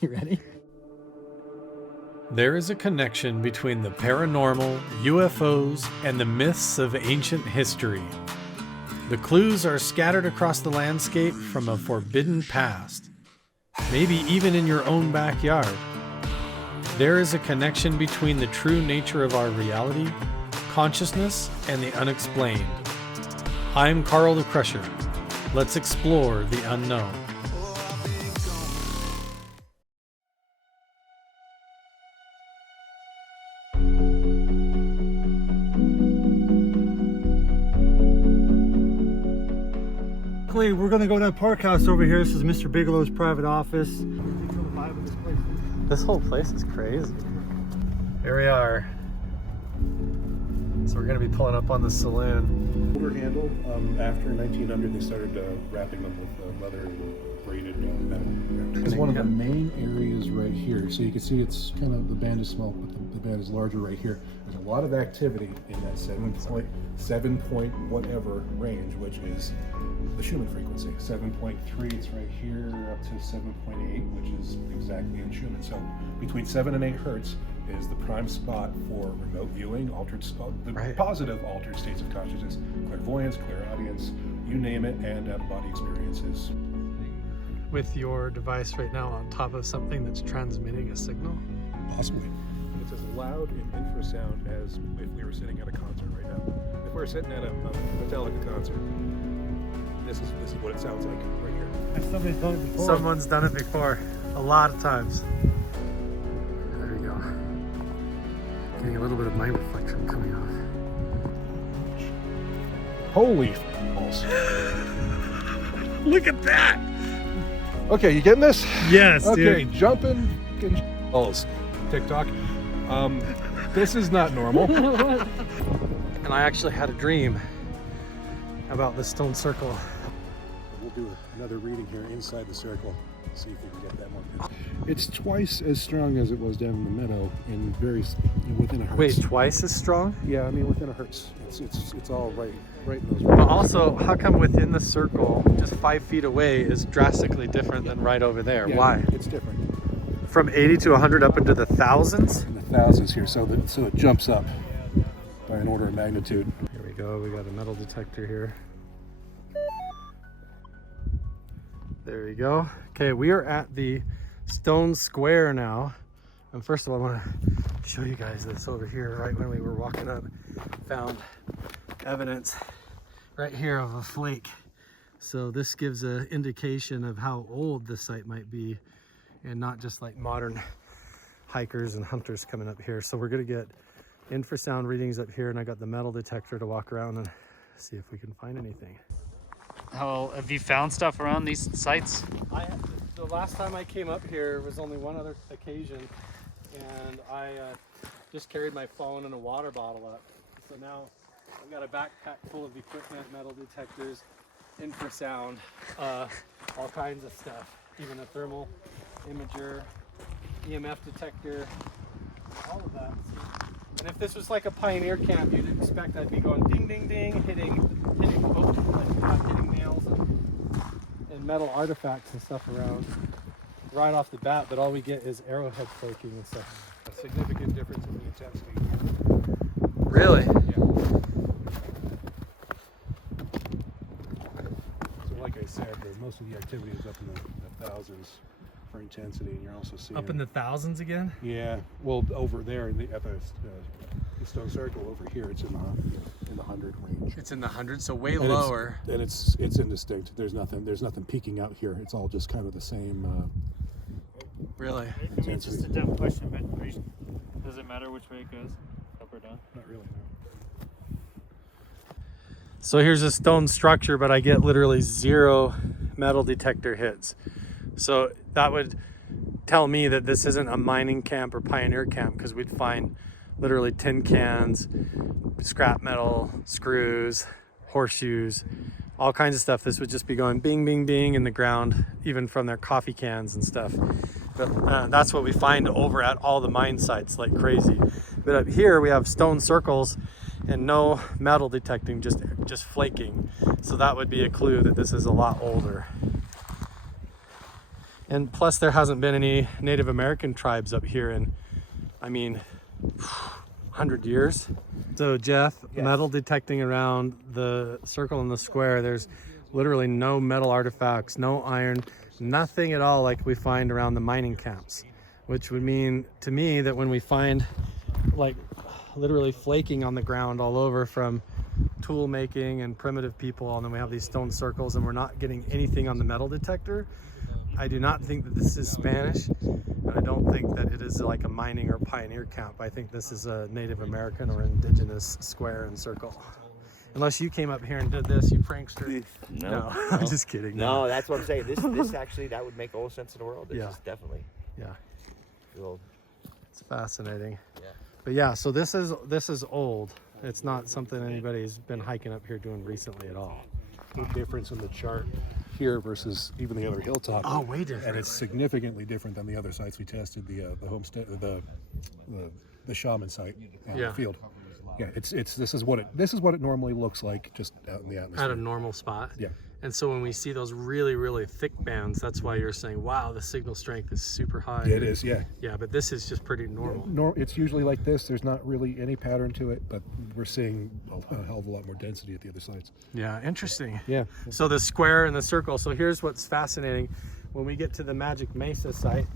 You ready? There is a connection between the paranormal, UFOs, and the myths of ancient history. The clues are scattered across the landscape from a forbidden past, maybe even in your own backyard. There is a connection between the true nature of our reality, consciousness, and the unexplained. I'm Carl the Crusher. Let's explore the unknown. We're gonna go to that park house over here. This is Mr. Bigelow's private office. This whole place is crazy. Here we are. So we're gonna be pulling up on the saloon. Older handle. After 1900, they started wrapping them with leather braided metal. It's one of the main areas right here. So you can see it's kind of, the band is small, but the band is larger right here. There's a lot of activity in that 7 point whatever range, which is the Schumann frequency. 7.3, it's right here, up to 7.8, which is exactly in Schumann. So between 7 and 8 hertz is the prime spot for remote viewing, positive altered states of consciousness, clairvoyance, clairaudience, you name it, and out-of-body experiences. With your device right now on top of something that's transmitting a signal? Possibly. It's as loud in infrasound as if we were sitting at a concert right now. If we were sitting at a Metallica concert, this is what it sounds like right here. Somebody's done it before. Someone's done it before, a lot of times. There we go. Getting a little bit of my reflection coming off. Holy balls. Look at that! Okay, you getting this? Yes, okay, dude. jumping balls. TikTok. This is not normal. And I actually had a dream about the stone circle. We'll do another reading here inside the circle. See if we can get that one. It's twice as strong as it was down in the meadow, and within a hertz. Wait, twice as strong? Yeah, I mean within a hertz. It's all right in those. But also, how come within the circle, just 5 feet away, is drastically different than right over there? Yeah, why? It's different. From 80 to 100 up into the thousands? In the thousands here, so it jumps up by an order of magnitude. Here we go. We got a metal detector here. There we go. Okay, we are at the stone square now. And first of all, I want to show you guys this over here. Right when we were walking up, found evidence right here of a flake. So this gives an indication of how old this site might be, and not just like modern hikers and hunters coming up here. So we're gonna get infrasound readings up here, and I got the metal detector to walk around and see if we can find anything. How have you found stuff around these sites? The last time I came up here was only one other occasion, and I just carried my phone and a water bottle up. So now I've got a backpack full of equipment, metal detectors, infrasound, all kinds of stuff, even a thermal imager, EMF detector, all of that. And if this was like a pioneer camp, you'd expect I'd be going ding, ding, ding, hitting nails and metal artifacts and stuff around right off the bat, but all we get is arrowhead flaking and stuff. A significant difference in the intensity. Really? Yeah. So like I said, most of the activity is up in the thousands for intensity, and you're also seeing Up in the thousands again? Yeah, well, over there at the stone circle over here, it's in the 100 range. It's in the hundreds, so way And lower. And it's indistinct. There's nothing peaking out here. It's all just kind of the same. Really? I mean, it's just a dumb question, but does it matter which way it goes? Up or down? Not really. No. So here's a stone structure, but I get literally 0 metal detector hits. So that would tell me that this isn't a mining camp or pioneer camp, because we'd find literally tin cans, scrap metal, screws, horseshoes, all kinds of stuff. This would just be going bing, bing, bing in the ground, even from their coffee cans and stuff. But that's what we find over at all the mine sites like crazy. But up here we have stone circles and no metal detecting, just flaking. So that would be a clue that this is a lot older. And plus there hasn't been any Native American tribes up here in, I mean, 100 years. So Jeff, metal detecting around the circle and the square, there's literally no metal artifacts, no iron, nothing at all like we find around the mining camps, which would mean to me that when we find like literally flaking on the ground all over from tool making and primitive people, and then we have these stone circles and we're not getting anything on the metal detector, I do not think that this is Spanish, and I don't think that it is like a mining or pioneer camp. I think this is a Native American or indigenous square and circle. Unless you came up here and did this, you prankster. No. I'm just kidding. No, that's what I'm saying. This actually, that would make all sense in the world. It's Yeah. just definitely. Yeah. Cool. It's fascinating. Yeah. But yeah, so this is old. It's not something anybody's been hiking up here doing recently at all. The difference in the chart here versus even the other hilltop. Oh, way different. And it's significantly different than the other sites we tested. The homestead, the shaman site on Yeah. the field. Yeah, this is what it normally looks like just out in the atmosphere. At a normal spot. Yeah. And so when we see those really, really thick bands, that's why you're saying, wow, the signal strength is super high. It is, yeah. Yeah, but this is just pretty normal. It's usually like this. There's not really any pattern to it, but we're seeing a hell of a lot more density at the other sites. Yeah, interesting. Yeah. So the square and the circle. So here's what's fascinating. When we get to the Magic Mesa site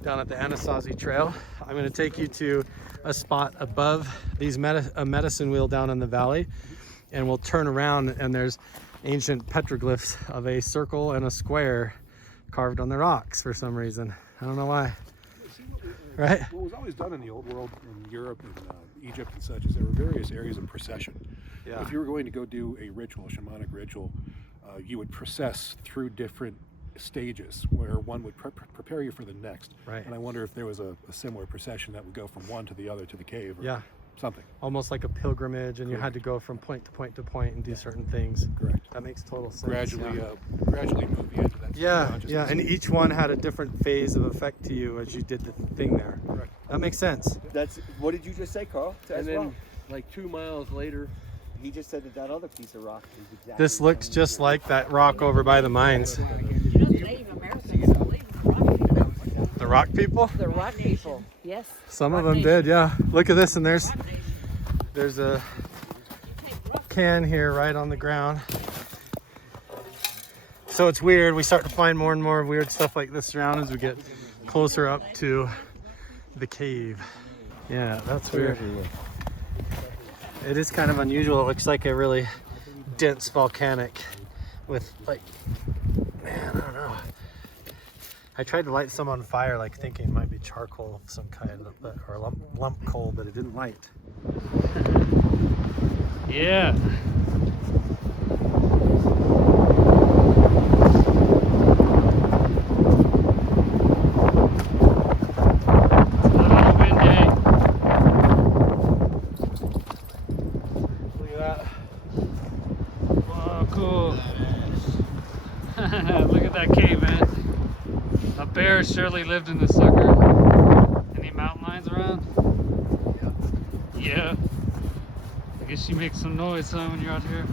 down at the Anasazi Trail, I'm going to take you to a spot above these a medicine wheel down in the valley, and we'll turn around and there's ancient petroglyphs of a circle and a square carved on the rocks for some reason. I don't know why. Right? What was always done in the old world in Europe and Egypt and such is there were various areas of procession. Yeah. If you were going to go do a ritual, a shamanic ritual, you would process through different stages where one would prepare you for the next. Right. And I wonder if there was a similar procession that would go from one to the other to the cave or Yeah. something. Almost like a pilgrimage, and you had to go from point to point to point and do certain things. Correct. That makes total sense. Gradually, yeah. gradually move you into that. Yeah, consciousness. yeah, and each one had a different phase of effect to you as you did the thing there. Correct. That makes sense. That's what did you just say, Carl? And then, like 2 miles later, he just said that other piece of rock is exactly. This looks just like that rock over by the mines. You know, the Native Americans believe in the rock people. The rock people? The rock people, yes. Some of them did, yeah. Look at this, and there's a can here right on the ground. So it's weird. We start to find more and more weird stuff like this around as we get closer up to the cave. Yeah, that's weird. It is kind of unusual. It looks like a really dense volcanic with like, man, I don't know. I tried to light some on fire, like thinking it might be charcoal of some kind, or lump coal, but it didn't light. Yeah. Look at that. Wow, cool. Look at that cave, man. A bear surely lived in this sucker. Any mountain lions around? Yeah. I guess she makes some noise, huh, when you're out here.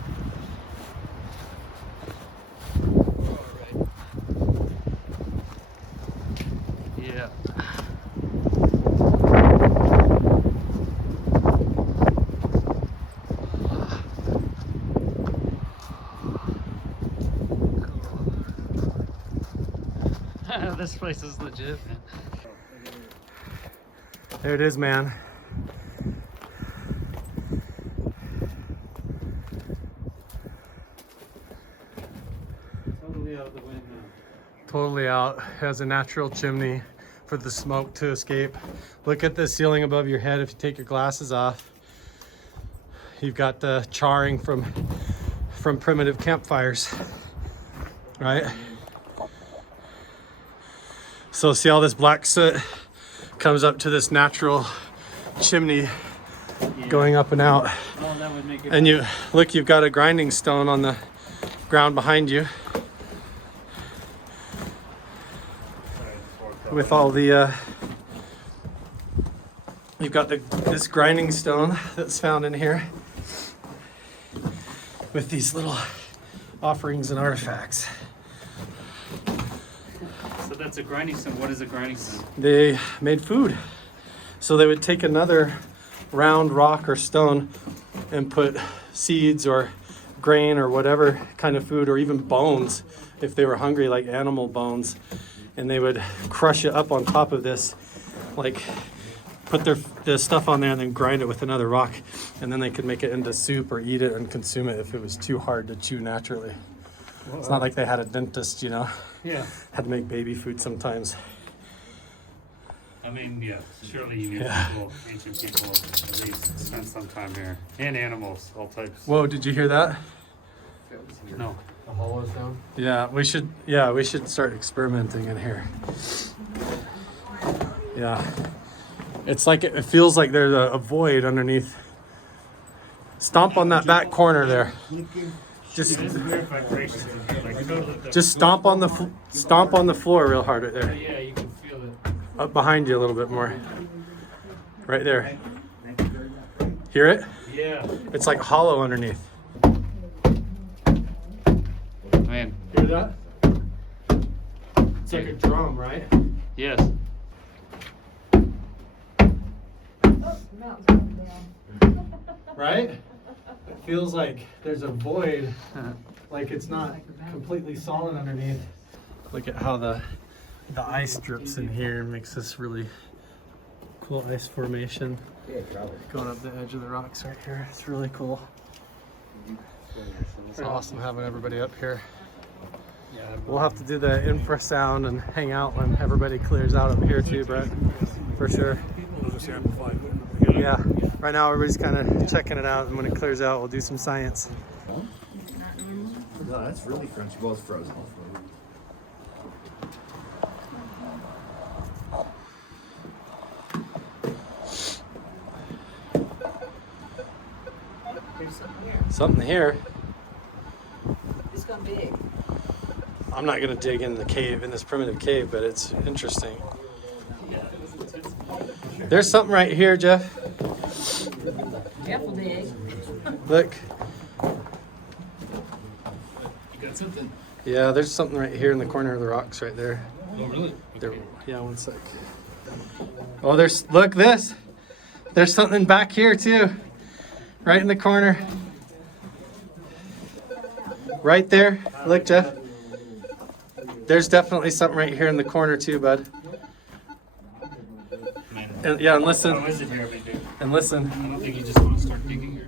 Yeah. This place is legit, man. There it is, man. Totally out of the wind now. Totally out. Has a natural chimney for the smoke to escape. Look at the ceiling above your head. If you take your glasses off, you've got the charring from primitive campfires, right? So see all this black soot comes up to this natural chimney going up and out. Oh, that would make it. And you look, you've got a grinding stone on the ground behind you with all the you've got this grinding stone that's found in here with these little offerings and artifacts. So that's a grinding stone. What is a grinding stone? They made food. So they would take another round rock or stone and put seeds or grain or whatever kind of food, or even bones if they were hungry, like animal bones, and they would crush it up on top of this, like put the stuff on there and then grind it with another rock, and then they could make it into soup or eat it and consume it if it was too hard to chew naturally. It's not like they had a dentist, you know. Yeah. Had to make baby food sometimes. I mean, yeah, surely you knew people, ancient people, at least spent some time here. And animals, all types. Whoa, did you hear that? No. The hollow sound. Yeah, we should start experimenting in here. Yeah. It's like, it feels like there's a void underneath. Stomp on that back corner there. Just stomp on the floor real hard right there. Yeah, you can feel it. Up behind you a little bit more. Right there. Hear it? Yeah. It's like hollow underneath. Man. Hear that? It's like a drum, right? Yes. Right? It feels like there's a void, like it's not completely solid underneath. Look at how the ice drips in here and makes this really cool ice formation. Going up the edge of the rocks right here. It's really cool. It's awesome having everybody up here. We'll have to do the infrasound and hang out when everybody clears out up here too, Brett. For sure. Yeah. Right now everybody's kind of checking it out, and when it clears out, we'll do some science. No, that's really crunchy. Well, it's frozen. Something here. It's gonna be big. I'm not gonna dig in the cave, in this primitive cave, but it's interesting. There's something right here, Jeff. Careful, dig. Look. You got something? Yeah, there's something right here in the corner of the rocks right there. Oh, really? There, yeah, one sec. Oh, look this. There's something back here too. Right in the corner. Right there. Look, Jeff. There's definitely something right here in the corner too, bud. And, yeah, and listen. How is it here every day? And listen. I don't think you just want to start digging here.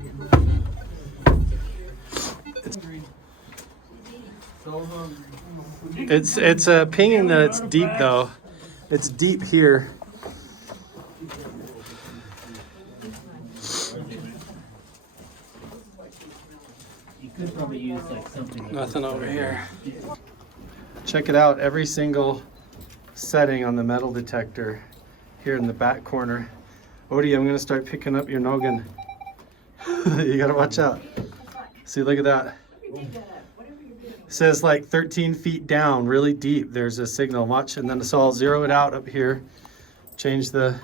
It's pinging that it's deep though. It's deep here. You could probably use like something. Nothing over here. Check it out. Every single setting on the metal detector here in the back corner. Odie, I'm gonna start picking up your noggin. You gotta watch out. See, look at that. It says like 13 feet down, really deep. There's a signal. Watch, and then so I'll zero it out up here. Change the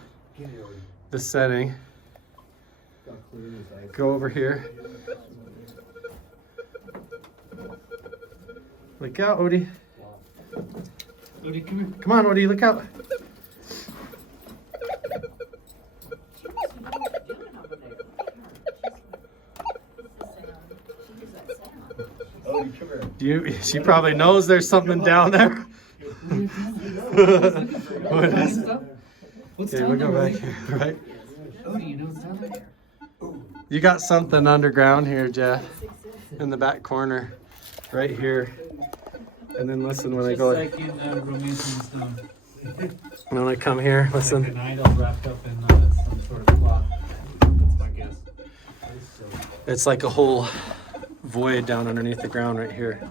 setting. Go over here. Look out, Odie. Odie, come here. Come on, Odie, look out. She probably knows there's something down there. What is it? Okay, we'll go back here, right? Odie, you know what's down there? You got something underground here, Jeff, in the back corner, right here. And then listen when I go. Just like in Romance and Stone. When I come here, listen. Like an idol wrapped up in some sort of cloth. That's my guess. It's like a whole void down underneath the ground right here.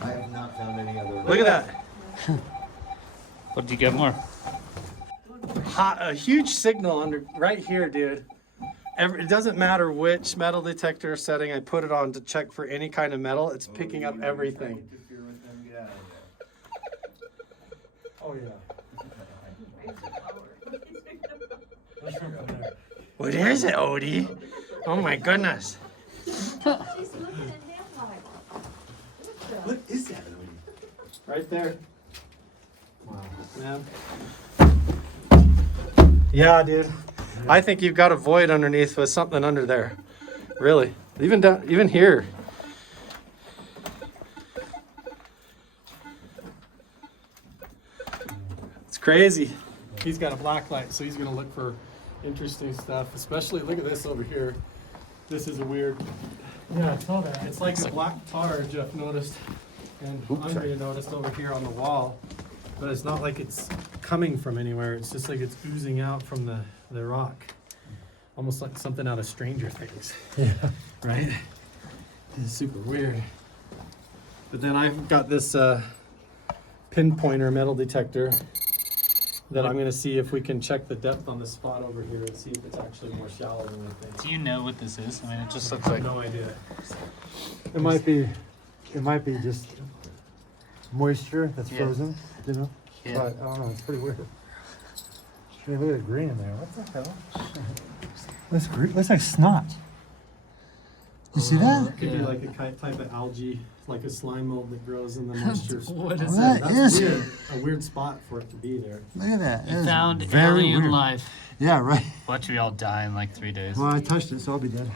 I have not found any other. Look at that. What did you get more? A huge signal under right here, dude. It doesn't matter which metal detector setting I put it on to check for any kind of metal. It's picking up everything. Oh yeah. What is it, Odie? Oh my goodness. What is that? Right there. Wow. Man. Yeah, dude. I think you've got a void underneath with something under there. Really. Even down, even here. It's crazy. He's got a black light, so he's gonna look for interesting stuff. Especially, look at this over here. This is a weird. Yeah, I saw that. It's like a black tar, Jeff noticed, and Andrea noticed over here on the wall. But it's not like it's coming from anywhere. It's just like it's oozing out from the rock. Almost like something out of Stranger Things. Yeah. Right? It's super weird. But then I've got this pinpointer metal detector that I'm gonna see if we can check the depth on this spot over here and see if it's actually more shallow than we think. Do you know what this is? I mean, it just looks like. No idea. It might be just moisture that's frozen, you know? Yeah. But I don't know, it's pretty weird. Hey, look at the green in there. What the hell? That's green. Looks like snot. You see that? It could be like a type of algae, like a slime mold that grows in the moisture. What is That that? is Weird. A weird spot for it to be there. Look at that. You found alien life. Yeah, right. Watch we all die in like 3 days. Well, I touched it, so I'll be dead.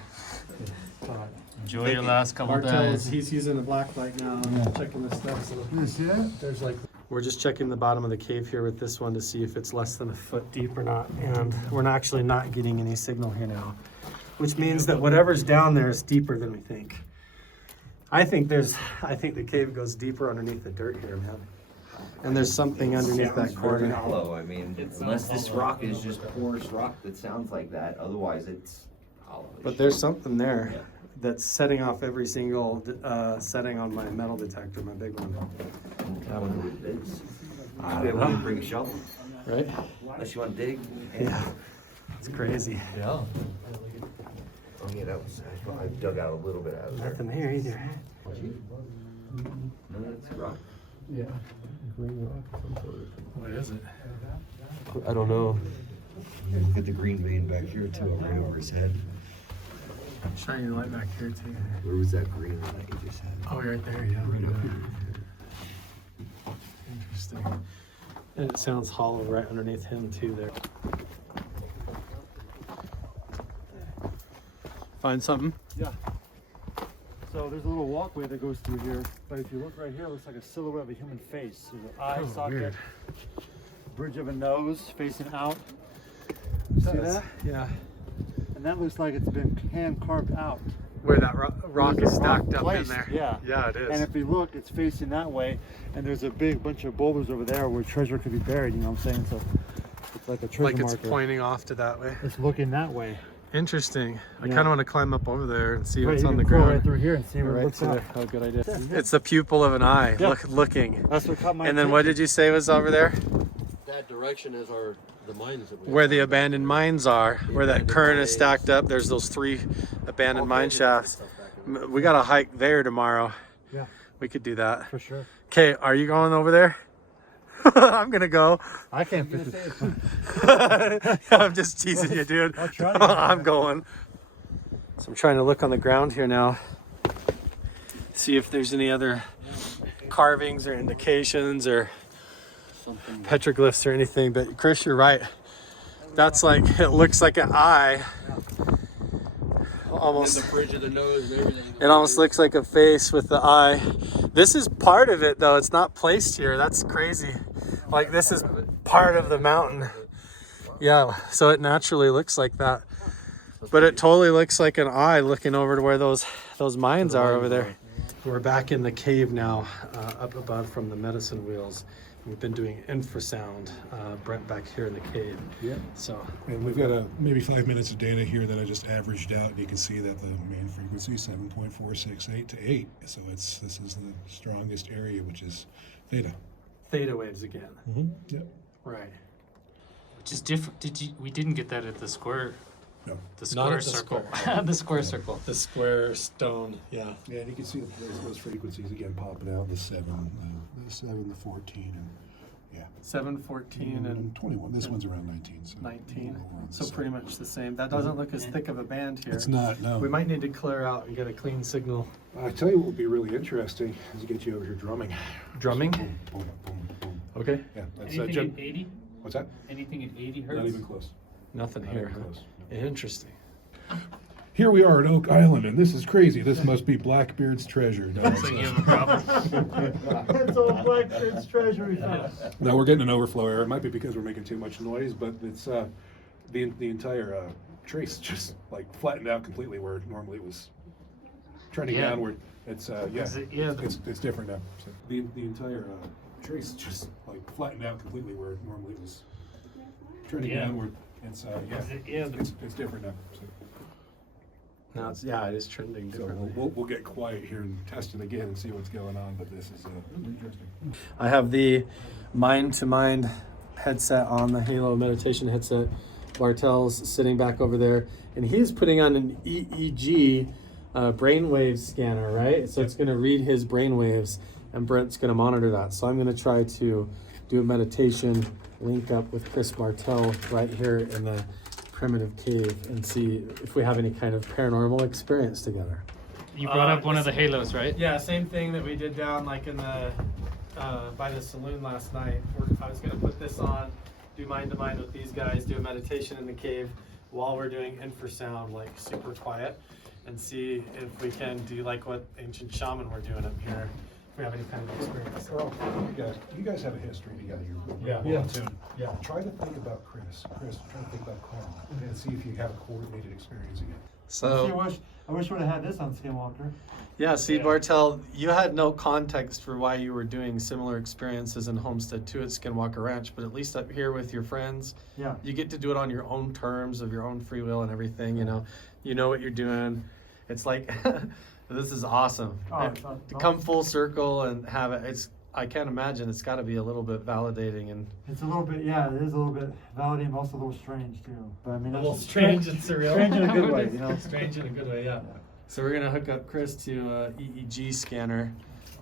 Enjoy your last couple Bartel is, days. he's using the black light now, and checking this stuff. So You see that? there's like, we're just checking the bottom of the cave here with this one to see if it's less than a foot deep or not. And we're actually not getting any signal here now, which means that whatever's down there is deeper than we think. I think the cave goes deeper underneath the dirt here, man. And there's something underneath that Very corner. hollow. I mean, unless this rock is just porous rock that sounds like that, otherwise it's hollow. But there's something there that's setting off every single setting on my metal detector, my big one. I wonder what it is. I don't know. Bring a shovel, Right? unless you want to dig. Yeah. It's crazy. Oh yeah, that was. I dug out a little bit out of there. Nothing there either. No, that's rock. Yeah. What is it? I don't know. Look at the green vein back here too, right over his head. Shining light back here too. Where was that green one that you just had? Oh, right there, yeah. Right up here. Interesting. And it sounds hollow right underneath him too there. Find something? Yeah. So there's a little walkway that goes through here, but if you look right here, it looks like a silhouette of a human face. There's an eye Oh, socket, weird. bridge of a nose facing out. See that? Yeah. And that looks like it's been hand carved out. Where that rock There's is a rock stacked up in placed, there. Yeah. Yeah, it is. And if you look, it's facing that way, and there's a big bunch of boulders over there where treasure could be buried, you know what I'm saying? So it's like a treasure like it's marker. pointing off to that way. It's looking that way. Interesting. I Yeah. kind of want to climb up over there and see Right, what's you on can the crawl ground. right through here and see where it Right looks to out. there. Oh, good idea. Yeah. It's the pupil of an eye. Yeah. Looking. That's what caught my And then what did you say was over there? That direction is the mines that we Where the abandoned mines are, where that current is stacked up. There's those 3 abandoned mine shafts. We got to hike there tomorrow. Yeah. We could do that. For sure. Okay, are you going over there? I'm gonna go. I can't fit this. I'm just teasing you, dude. I'll try. I'm going. So I'm trying to look on the ground here now. See if there's any other carvings or indications or petroglyphs or anything. But Chris, you're right. That's like, it looks like an eye. Almost. the bridge of the nose and everything. It almost looks like a face with the eye. This is part of it though. It's not placed here. That's crazy. Like this is part of the mountain. Yeah, so it naturally looks like that. But it totally looks like an eye looking over to where those mines are over there. We're back in the cave now, up above from the medicine wheels. We've been doing infrasound, Brent back here in the cave. Yeah. So, And we've got maybe 5 minutes of data here that I just averaged out, and you can see that the main frequency is 7.468 to 8. So this is the strongest area, which is theta. theta waves again. Yep. Right. Which is different. We didn't get that at the square. No. The Not square at the circle. square. The square circle. The square stone, yeah. Yeah, and you can see those frequencies again popping out, the 7, the 14, Yeah. 714 and 21. This one's around 19. So 19. we're on the So side. pretty much the same. That doesn't look as thick of a band here. It's not, no. We might need to clear out and get a clean signal. I tell you what would be really interesting is to get you over here drumming. Drumming? Boom, boom, boom, boom. Okay. Yeah, that's Anything at 80? What's that? Anything at 80 hertz? Not even close. Nothing Not here. even close. Interesting. Here we are at Oak Island, and this is crazy. This must be Blackbeard's treasure. No, Looks like you have a problem. It's all Blackbeard's treasure we found. no, we're getting an overflow error. It might be because we're making too much noise, but it's the entire trace just like flattened out completely where normally it was trending Yeah. downward. It's Is it- yeah, it's different now. So the entire trace just like flattened out completely where normally it was trending Yeah. downward. It's Is it- yeah, the- it's different now. So. Now it's, yeah, it is trending So differently. we'll get quiet here and test it again and see what's going on, but this is interesting. I have the mind-to-mind headset on, the Halo meditation headset. Bartel's sitting back over there, and he's putting on an EEG brainwave scanner, right? So it's going to read his brainwaves, and Brent's going to monitor that. So I'm going to try to do a meditation, link up with Chris Bartel right here in the primitive cave, and see if we have any kind of paranormal experience together. You brought up one of the halos, right? Yeah, same thing that we did down like in the by the saloon last night. I was gonna put this on, do mind to mind with these guys, do a meditation in the cave while we're doing infrasound, like super quiet, and see if we can do like what ancient shaman were doing up here. If we have any kind of experience. Well, you guys have a history together. Yeah. Well attuned. Yeah. Try to think about Chris. Chris, try to think about Carl, and see if you have a coordinated experience again. So I wish we would have had this on Skinwalker. yeah, see, Bartel, you had no context for why you were doing similar experiences in Homestead 2 at Skinwalker Ranch, but at least up here with your friends, Yeah. you get to do it on your own terms, of your own free will and everything, you know what you're doing. It's like, this is awesome. Oh, To come full circle and have it, I can't imagine, it's gotta be a little bit validating and It's a little bit, yeah, it is a little bit validating, but also a little strange too. But I mean, a that's little strange and surreal. Strange in a good way, you know. Strange in a good way, yeah. So we're gonna hook up Chris to EEG scanner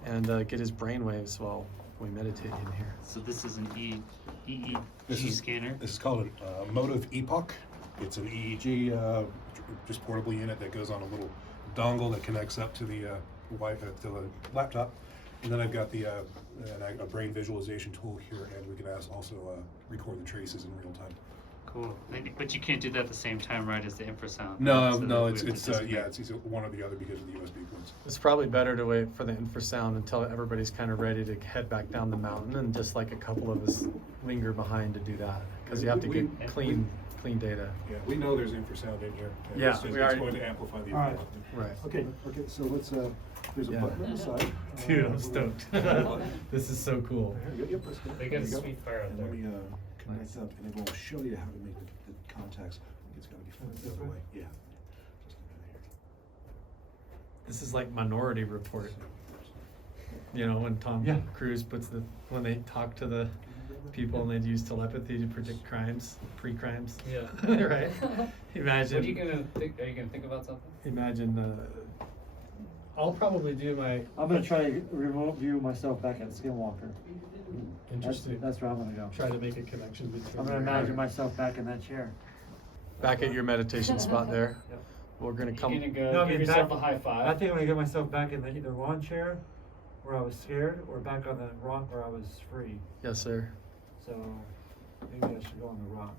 and get his brainwaves while we meditate in here. So this is an EEG This is- scanner. This is called a motive epoch. It's an EEG, just portable unit that goes on a little dongle that connects up to the to the laptop. And then I've got a brain visualization tool here, and we can also record the traces in real time. Cool. But you can't do that at the same time, right, as the infrasound? No, So no, we it's have to disconnect. yeah, it's either one or the other because of the USB ports. It's probably better to wait for the infrasound until everybody's kind of ready to head back down the mountain, and just like a couple of us linger behind to do that, because you have to get clean data. Yeah, we know there's infrasound in here. and Yeah, it's just, we it's already- going to amplify the All right. information. Right. Okay, so let's, there's a Yeah. button on the side. Dude, I'm stoked. This is so cool. Yep, let's go. They got There a you go. sweet fire out And there. let me connect up, and it will show you how to make the contacts. It's got to be flipped the other way. Yeah. Just like that here. This is like Minority Report. You know, when Tom Yeah. Cruise when they talk to the people and they'd use telepathy to predict crimes, pre-crimes. Yeah. Right? Imagine. What are you gonna think? Are you gonna think about something? Imagine. I'll probably do my. I'm gonna try to remote view myself back at Skinwalker. Interesting. That's where I'm gonna go. Try to make a connection between. I'm gonna imagine myself back in that chair. Back at your meditation spot there. Yep. We're gonna come. You're gonna go No, I give mean, yourself back- a high five. I think I'm gonna get myself back in the either lawn chair where I was scared, or back on the rock where I was free. Yes, sir. So maybe I should go on the rock.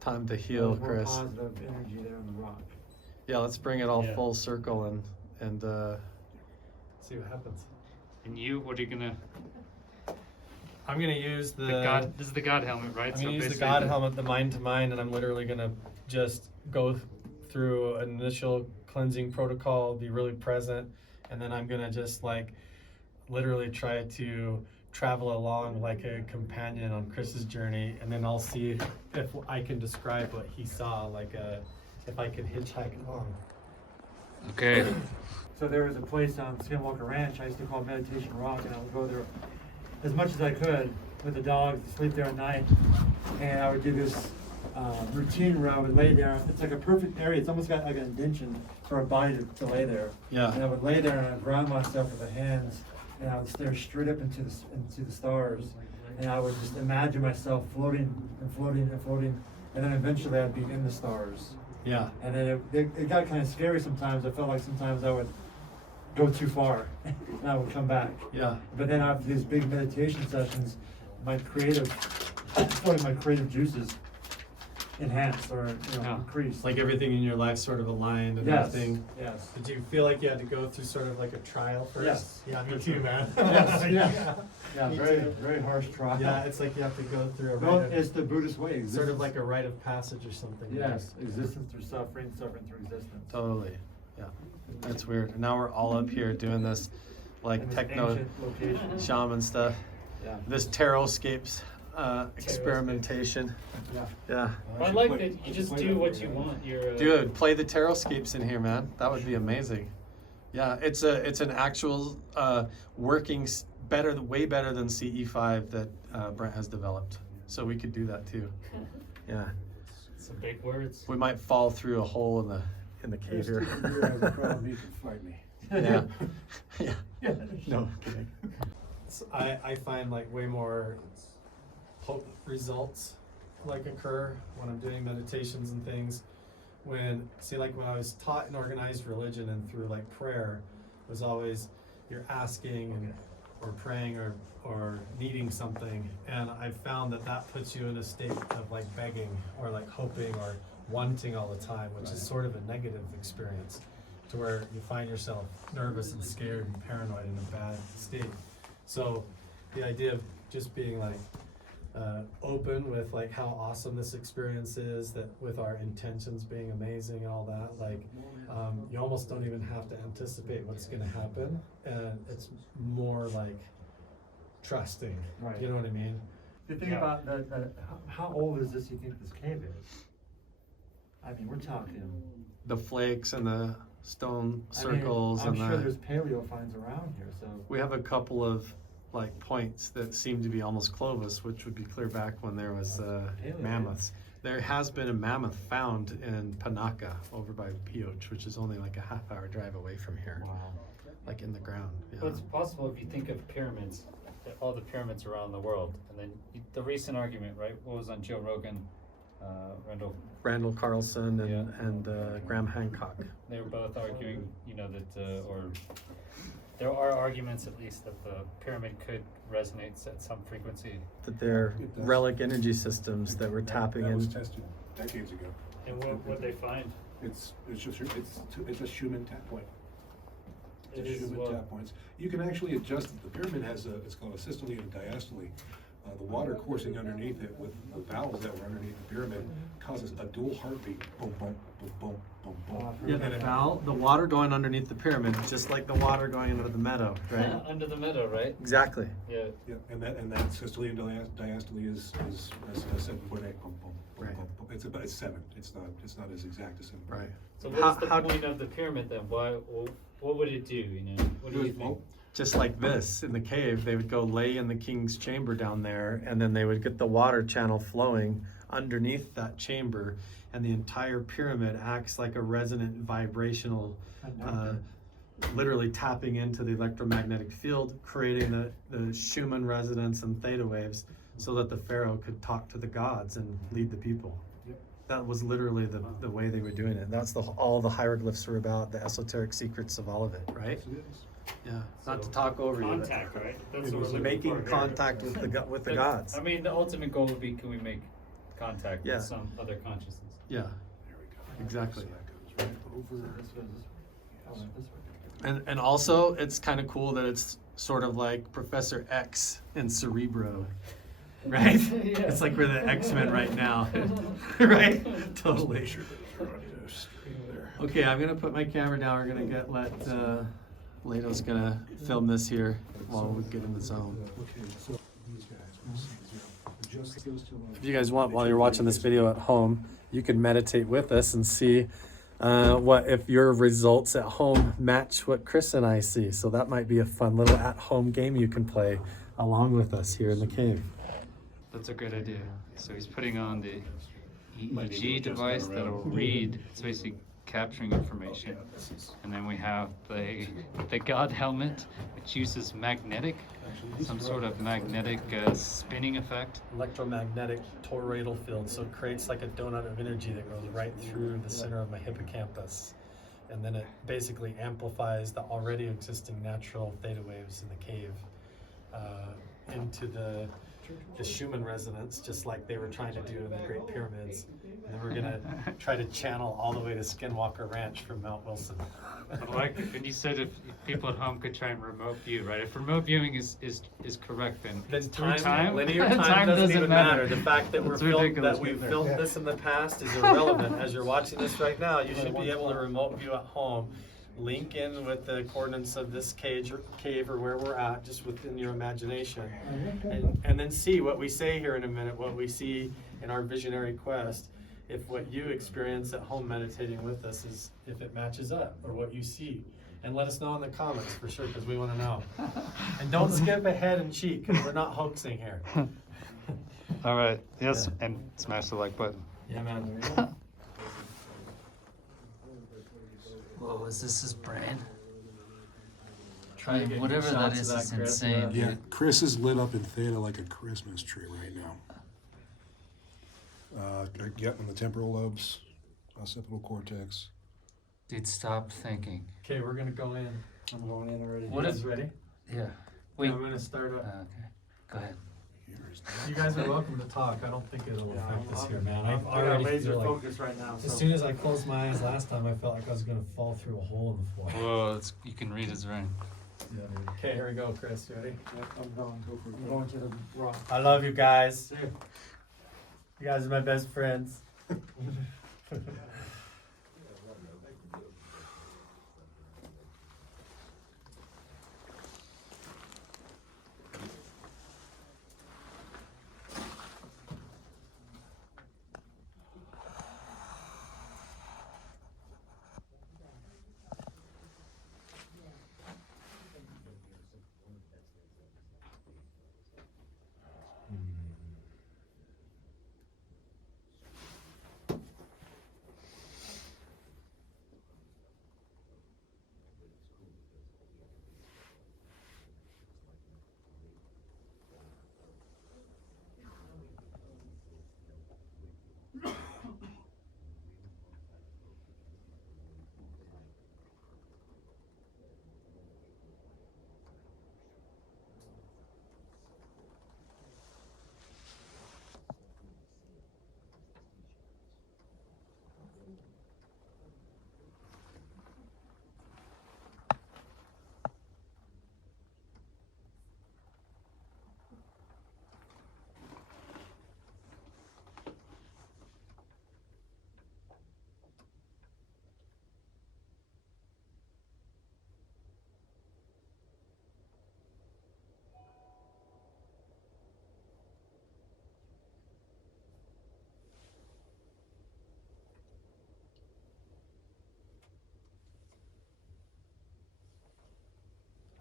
Time to heal, There's more Chris. positive energy there on the rock. Yeah, let's bring it all Yeah. full circle and see what happens. And you, what are you gonna? I'm gonna use The God. This is the God helmet, right? I'm gonna use the God helmet, the mind to mind, and I'm literally gonna just go through an initial cleansing protocol, be really present, and then I'm gonna just like literally try to travel along like a companion on Chris's journey, and then I'll see if I can describe what he saw, like if I can hitchhike along. Okay. So there was a place on Skinwalker Ranch I used to call Meditation Rock, and I would go there as much as I could with the dogs, sleep there at night, and I would do this routine where I would lay there. It's like a perfect area. It's almost got like an indention for a body to lay there. Yeah. And I would lay there and I'd ground myself with the hands, and I would stare straight up into the stars, and I would just imagine myself floating and floating and floating, and then eventually I'd be in the stars. Yeah. And then it got kind of scary sometimes. I felt like sometimes I would go too far and I would come back. Yeah. But then after these big meditation sessions, my creative juices enhanced or Yeah. increased. Like everything in your life sort of aligned and Yes. everything. Yes. Did you feel like you had to go through sort of like a trial first? Yes. Yeah, me too, man. Yes, yeah. Yeah, Me very, too. very harsh trial. Yeah, it's like you have to go through a Well, rite it's the Buddhist way. of, sort Existence. of like a rite of passage or something. Yes, existence through suffering, suffering through existence. Totally. Yeah. That's weird. And now we're all up here doing this like In this techno ancient location. shaman stuff. Yeah. This tarotscapes experimentation. Yeah. Yeah. I like that you just do what you want. You're Dude, play the tarotscapes in here, man. That would be amazing. Yeah, it's an actual working way better than CE5 that Brent has developed. So we could do that too. Yeah. some big words. We might fall through a hole in the cave here. You can fight me. Yeah. Yeah. No kidding. I find like way more potent results like occur when I'm doing meditations and things. When I was taught in organized religion and through like prayer, was always you're asking or praying or needing something, and I found that puts you in a state of like begging or like hoping or wanting all the time, which is sort of a negative experience, to where you find yourself nervous and scared and paranoid in a bad state. So the idea of just being like open with like how awesome this experience is, that with our intentions being amazing and all that, like you almost don't even have to anticipate what's going to happen, and it's more like trusting. Right. You know what I mean? The thing about how old is this? You think this cave is? I mean, we're talking. The flakes and the stone circles. I'm and sure the, there's paleo finds around here, so. we have a couple of like points that seem to be almost Clovis, which would be clear back when there was mammoths. There has been a mammoth found in Panaka over by Pioche, which is only like a half-hour drive away from here. Wow. Like in the ground. Yeah. Well, it's possible if you think of pyramids, all the pyramids around the world, and then the recent argument, right? What was on Joe Rogan, Randall Carlson and, Yeah. and Graham Hancock. They were both arguing, that, or there are arguments at least that the pyramid could resonate at some frequency. That they're It does. relic energy systems that we're tapping That was in. tested decades ago. And what they find? It's just human tap point. It It's is human well- tap points. You can actually adjust it. The pyramid has it's called a systole and a diastole. The water coursing underneath it with the valves that were underneath the pyramid causes a dual heartbeat. Boom, boom, boom, boom, boom, boom. Yeah, the water going underneath the pyramid, just like the water going into the meadow, right? Under the meadow, right? Exactly. Yeah. Yeah, and that systole and diastole is 7.8. Boom, boom, boom, Right. boom, boom. It's 7. It's not as exact as 7. Right. So what's the point of the pyramid then? What would it do? What do you think? Just like this in the cave, they would go lay in the king's chamber down there, and then they would get the water channel flowing underneath that chamber, and the entire pyramid acts like a resonant vibrational, literally tapping into the electromagnetic field, creating the Schumann resonance and theta waves, so that the pharaoh could talk to the gods and lead the people. Yep. That was literally the way they were doing it. That's all the hieroglyphs are about, the esoteric secrets of all of it, right? Yes, it is. Yeah, not to talk over you. but Contact, right? That's It what was we're looking making for here. contact with the gods. I mean, the ultimate goal would be, can we make contact Yeah. with some other consciousness? Yeah, There we go. exactly. So that goes right over. This goes this way. And also, it's kind of cool that it's sort of like Professor X in Cerebro, right? Yeah. It's like we're the X-Men right now, right? Totally. Make sure that you're on the screen there. Okay, I'm gonna put my camera down. We're gonna let Leto's gonna film this here while we get in the zone. Okay, so these guys, we'll see, adjust those to If you guys want, while you're watching this video at home, you can meditate with us and see if your results at home match what Chris and I see. So that might be a fun little at-home game you can play along with us here in the cave. That's a great idea. So he's putting on the EEG device that'll read, it's basically capturing information. And then we have the God helmet, which uses magnetic, some sort of magnetic spinning effect. Electromagnetic toroidal field, so it creates like a donut of energy that goes right through the center of my hippocampus, and then it basically amplifies the already existing natural theta waves in the cave into the Schumann resonance, just like they were trying to do in the Great Pyramids. And then we're gonna try to channel all the way to Skinwalker Ranch from Mount Wilson. Like when you said if people at home could try and remote view, right? If remote viewing is correct, then Linear time doesn't even matter. The fact that we've filmed this in the past is irrelevant. As you're watching this right now, you should be able to remote view at home, link in with the coordinates of this cave or where we're at, just within your imagination, and then see what we say here in a minute, what we see in our visionary quest. If what you experience at home meditating with us is, if it matches up, or what you see. And let us know in the comments for sure, because we want to know. And don't skip ahead and cheat, because we're not hoaxing here. all right, yes, and smash the like button. Yeah, man. Whoa, is this his brain? Whatever that is insane. Yeah, Chris is lit up in theta like a Christmas tree right now. Yep, in the temporal lobes, occipital cortex. Dude, stop thinking. Okay, we're gonna go in. I'm going in already. What You is guys ready? Yeah. Wait. I'm gonna start up. Okay. Go ahead. You guys are welcome to talk. I don't think it'll affect us here, man. I I got already laser feel like, focus right now. as So. soon as I closed my eyes last time, I felt like I was gonna fall through a hole in the floor. Whoa, you can read his brain. Okay, here we go, Chris. You ready? Yep, I'm going. I'm going to the rock. I love you guys. You guys are my best friends.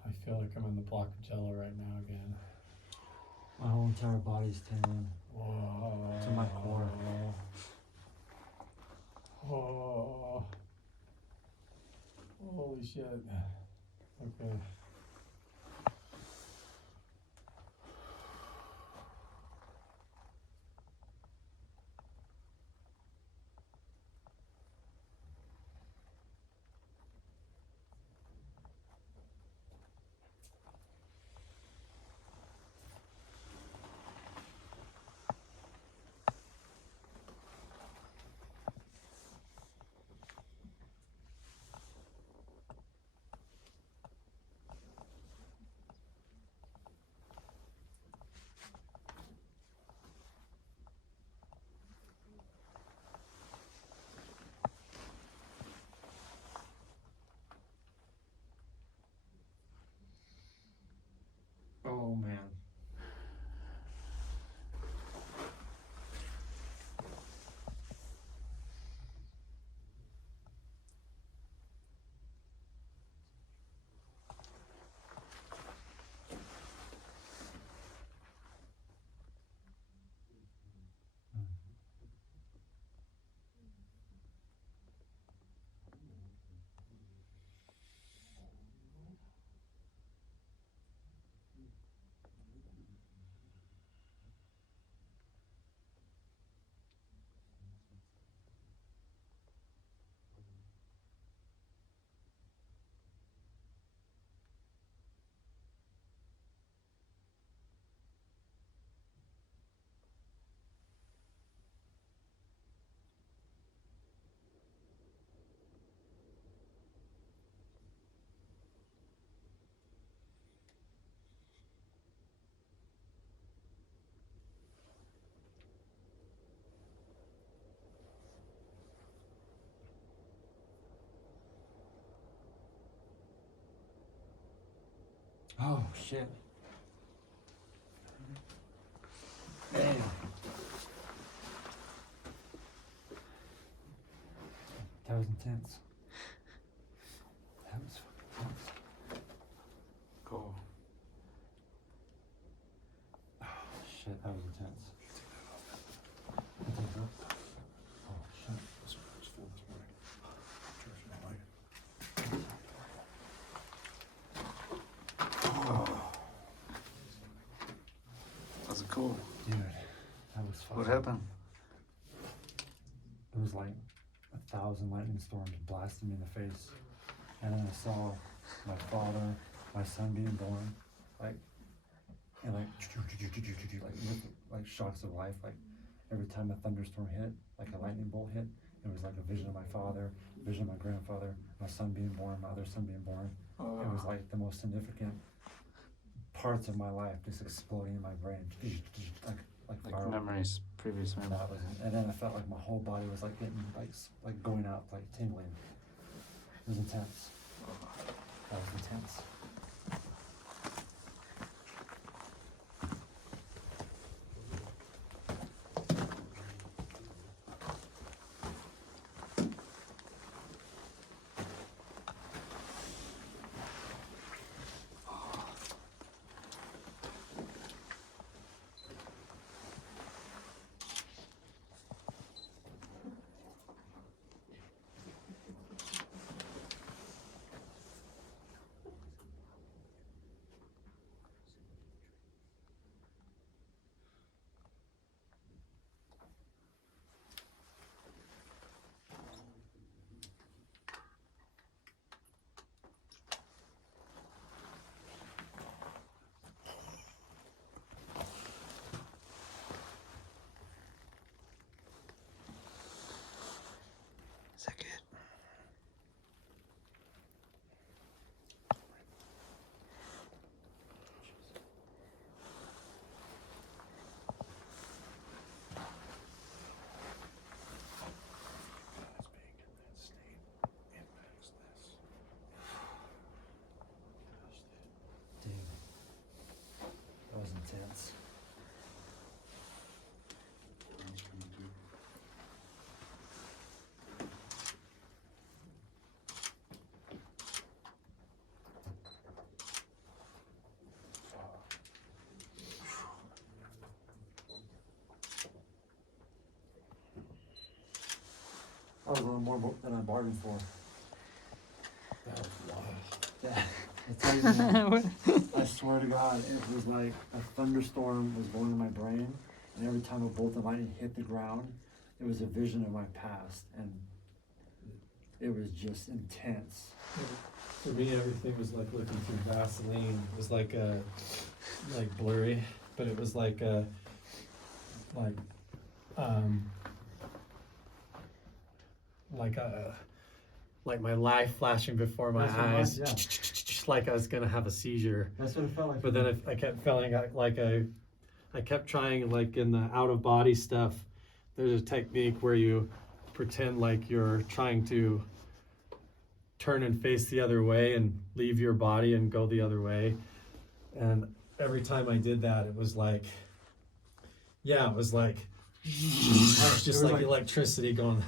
I feel like I'm in the block of jello right now again. My whole entire body's tingling. Whoa. To my core. Oh. Holy shit. Okay. Oh shit. Damn. That was intense. That was fucking intense. Cool. Oh shit, that was intense. I think so. Oh shit. This one was full this morning. Charging my light. Was it cool? Dude, that was fucking. What happened? It was like 1,000 lightning storms blasting me in the face. And then I saw my father, my son being born, like, and like like shocks of life. Like every time a thunderstorm hit, like a lightning bolt hit, it was like a vision of my father, a vision of my grandfather, my son being born, my other son being born. It was like the most significant parts of my life just exploding in my brain, like Like fireworks. memories, previous memories. That was, and then I felt like my whole body was like getting like going out, like tingling. It was intense. That was intense. Is that good? Dude, that was intense. That was a little more than I bargained for. That was wild. Yeah, I tell you, man, I swear to God, it was like a thunderstorm was going in my brain, and every time a bolt of lightning hit the ground, it was a vision of my past, and it was just intense. For me, everything was like looking through Vaseline. It was like blurry, but it was like like my life flashing before my That's what it eyes, was, like I was gonna have a seizure. That's what it felt like. But then I kept feeling like I kept trying, like in the out of body stuff. There's a technique where you pretend like you're trying to turn and face the other way and leave your body and go the other way. And every time I did that, it was like, yeah, it was like, just It was like like- electricity going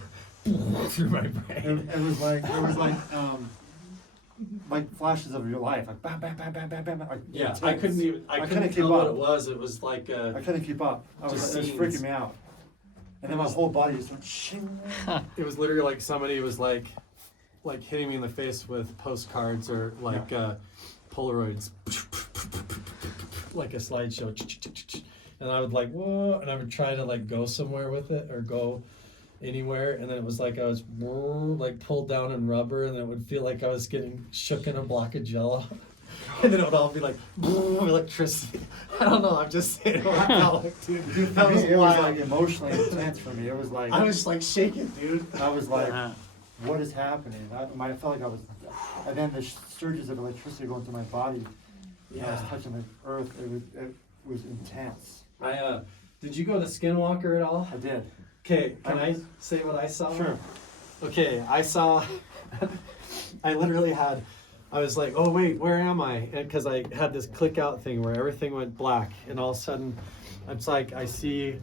through my brain. It was like flashes of your life, like bam, bam, bam, bam, bam, bam. Like, Yeah, intense. I couldn't couldn't keep tell what up. it was. It was like, I couldn't keep up. It was Just freaking scenes. me out. And then my whole body just went shing. it was literally like somebody was like hitting me in the face with postcards or like Polaroids, like a slideshow. And I would like, whoa, and I would try to like go somewhere with it or go anywhere, and then it was like I was like pulled down in rubber, and then it would feel like I was getting shook in a block of jello. And then it would all be like electricity. I don't know, I'm just saying what I felt like, dude. Dude, That was it was wild. like emotionally intense for me. It was like I was like shaking, dude. I was like, what is happening? I felt like I was, and then the surges of electricity going through my body. Yeah. I was touching the earth. It was intense. Did you go to Skinwalker at all? I did. Okay, can I say what I saw? Sure. Okay, I saw, I literally had I was like, oh wait, where am I? Because I had this click out thing where everything went black, and all of a sudden, it's like I see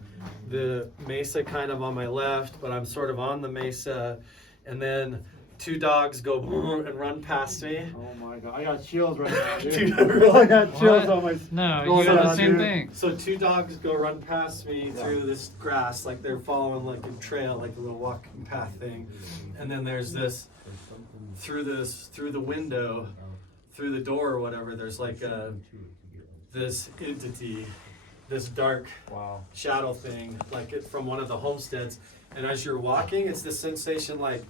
the mesa kind of on my left, but I'm sort of on the mesa, and then 2 dogs go and run past me. Oh my god, I got chills right now, dude. Dude, I really got chills What? on my. No, going you got the on, same dude. thing. So 2 dogs go run past me through this grass, like they're following like a trail, like a little walking path thing. And then there's this, through the window, through the door or whatever, there's like this entity, this dark shadow thing, like it from one of the homesteads. And as you're walking, it's this sensation like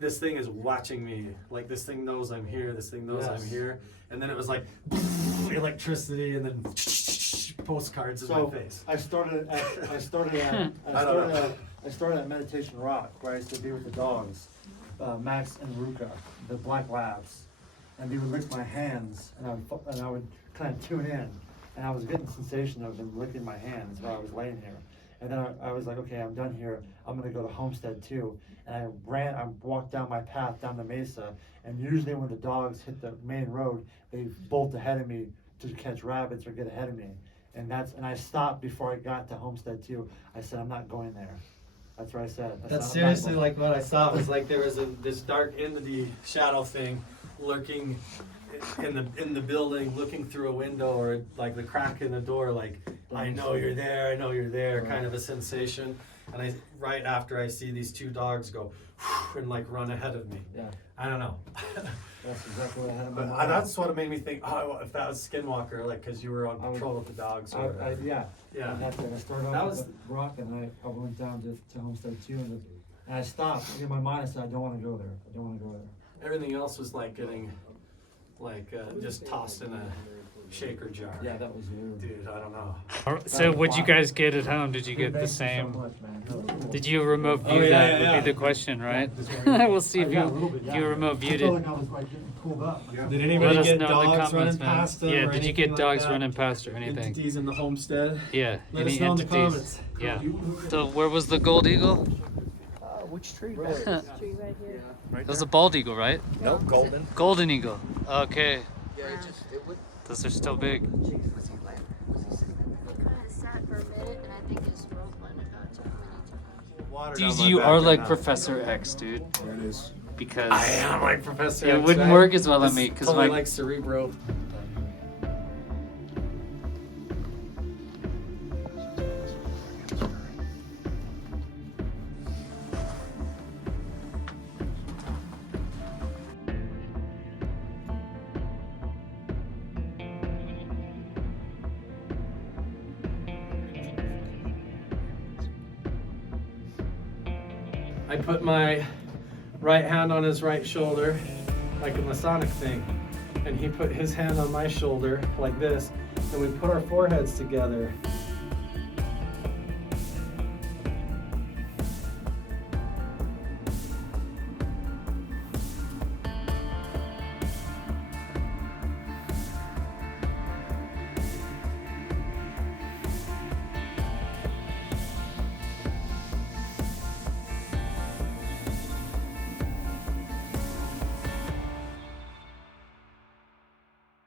this thing is watching me. Like this thing knows I'm here, this thing knows I'm here. And then it was like electricity and then postcards in my face. I started at Meditation Rock, where I used to be with the dogs, Max and Ruka, the black labs, and they would lick my hands, and I would kind of tune in, and I was getting the sensation of them licking my hands while I was laying here. And then I was like, okay, I'm done here. I'm gonna go to Homestead too. And I walked down my path down the mesa, and usually when the dogs hit the main road, they bolt ahead of me to catch rabbits or get ahead of me. And I stopped before I got to Homestead too. I said, I'm not going there. That's what I said. That's seriously like what I saw. Was like there was this dark entity shadow thing lurking in the building, looking through a window or like the crack in the door, like I know you're there, kind of a sensation. And right after I see these 2 dogs go and like run ahead of me. Yeah. I don't know. That's exactly what I had. But that's what made me think, oh, if that was Skinwalker, like because you were on patrol with the dogs. Or Yeah. Yeah. And that's it. I started off with the rock, and I went down to Homestead too, and I stopped. In my mind, I said, I don't want to go there. Everything else was like getting just tossed in a shaker jar. Yeah, that was weird. Dude, I don't know. So what'd you guys get at home? Did you get the Thank you so same? much, man. Did you remote view? Oh, yeah, That yeah, would be the question, right? We'll see if Yeah, a little bit, if you remote viewed I felt it. like I was like getting pulled up. Did Let anybody us get know in the dogs running comments, man. past them? Yeah, or did you anything get like dogs that? running past or anything? Entities in the homestead? Yeah, Let any us know in the entities? comments. Yeah. So where was the gold eagle? Which tree? Tree right here. That was a bald eagle, right? No, golden. Golden eagle. Okay, Yeah, it would. those are still big. He kind of sat for a minute, and I think his throat went out too many times. Dude, you are like Professor X, dude. There it is. Because I am like Professor it X, wouldn't right? work as well on It's me because totally my like Cerebro. I put my right hand on his right shoulder, like a Masonic thing, and he put his hand on my shoulder like this, and we put our foreheads together,